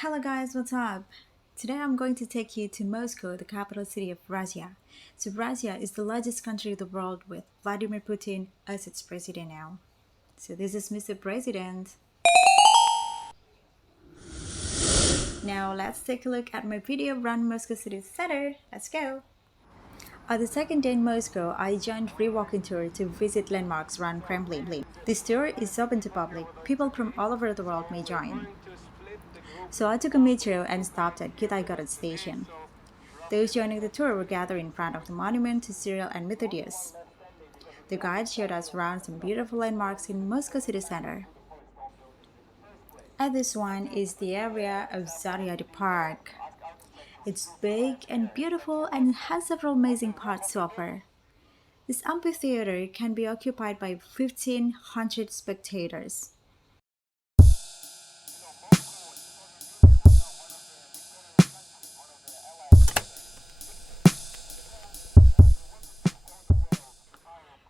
Hello guys, what's up? Today I'm going to take you to Moscow, the capital city of Russia. So Russia is the largest country of the world with Vladimir Putin as its president now. So this is Mr. President. Now let's take a look at my video around Moscow city center. Let's go! On the second day in Moscow, I joined free walking tour to visit landmarks around Kremlin. This tour is open to public. People from all over the world may join. So I took a metro and stopped at Kitay station. Those joining the tour were gathered in front of the monument to Cyril and Methodius. The guide showed us around some beautiful landmarks in Moscow city center. And this one is the area of Zaryadny Park. It's big and beautiful and has several amazing parts to offer. This amphitheater can be occupied by 1,500 spectators.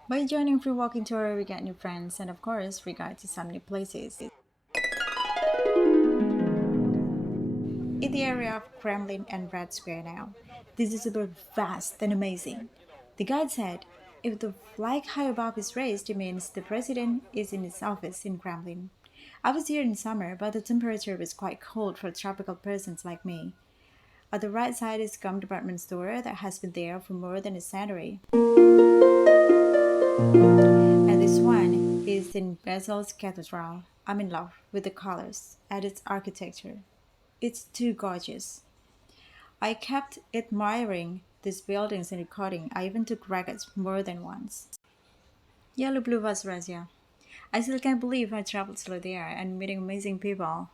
By joining free walking tour, we get new friends and of course we got to some new places. In the area of Kremlin and Red Square now, this is super vast and amazing. The guide said, if the flag high above is raised, it means the president is in his office in Kremlin. I was here in summer, but the temperature was quite cold for tropical persons like me. On the right side is Gum department store that has been there for more than a century. And this one is in Basils Cathedral. I'm in love with the colors and its architecture. It's too gorgeous. I kept admiring these buildings and recording. I even took records more than once. Yellow Blue was Russia. I still can't believe I traveled through there and meeting amazing people.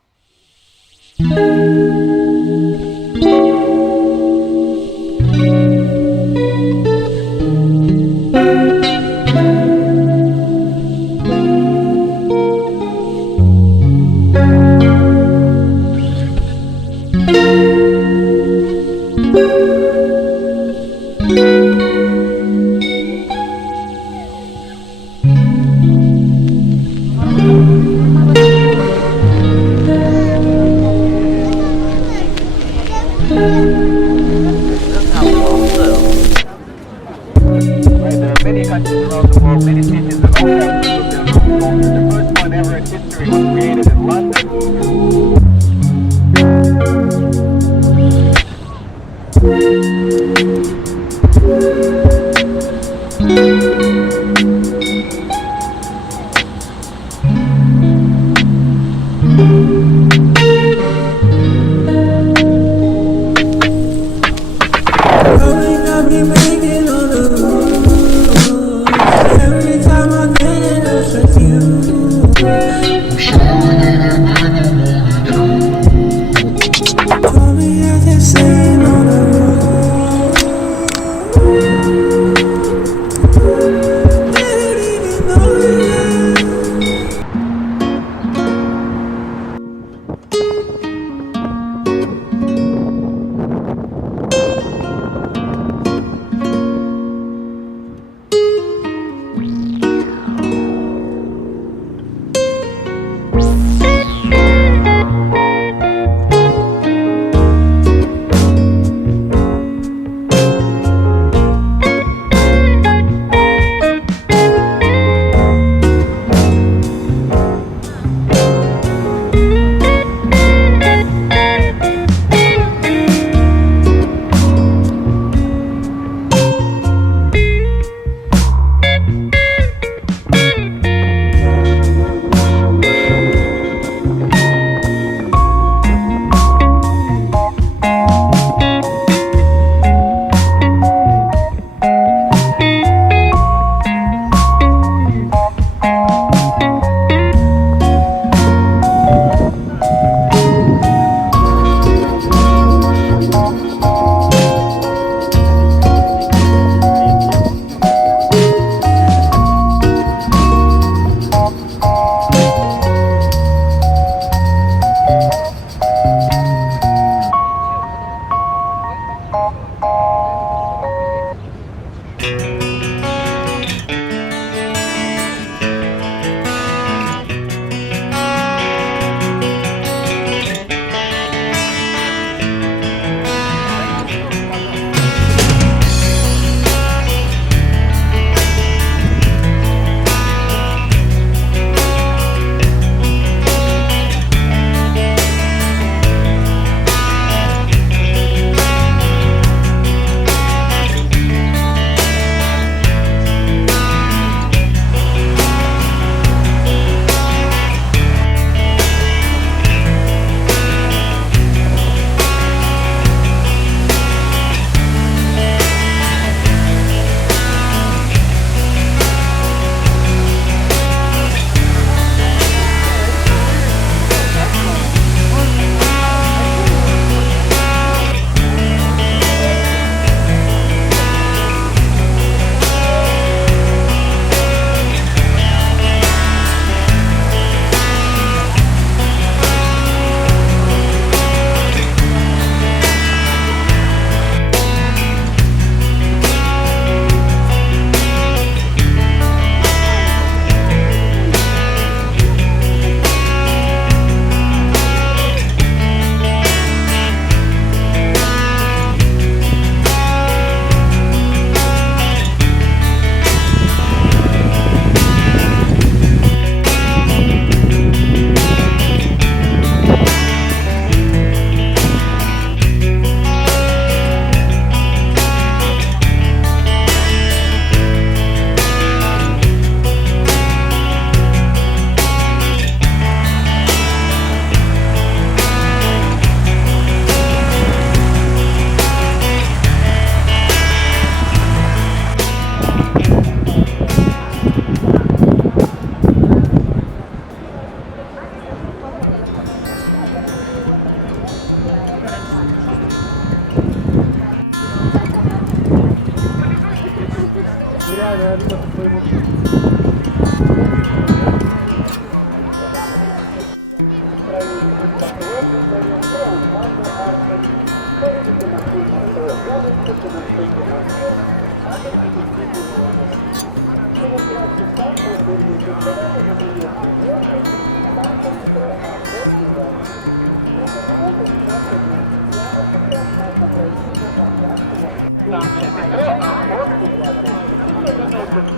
В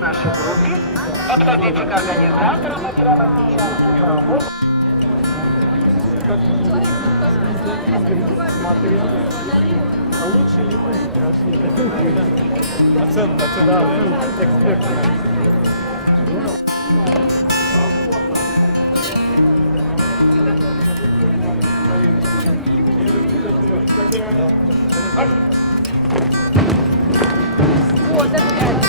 нашей группе обсудите к организаторам смотрел. А лучше не будет, вообще. Оценка, да, эксперт. Вот, опять.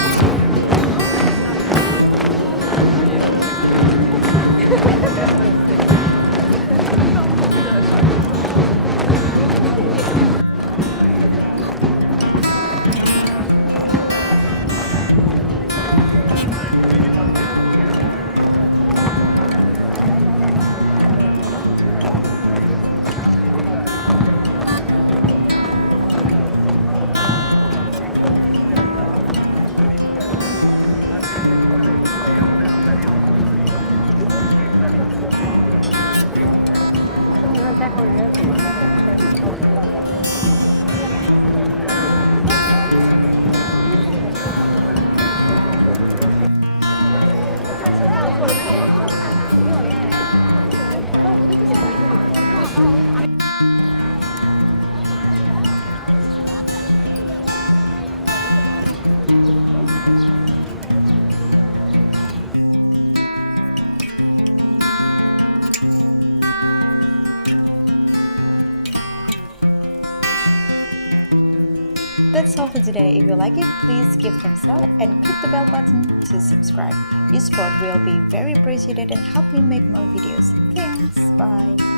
That's all for today. If you like it, please give thumbs up and click the bell button to subscribe. Your support will be very appreciated and help me make more videos. Thanks. Bye.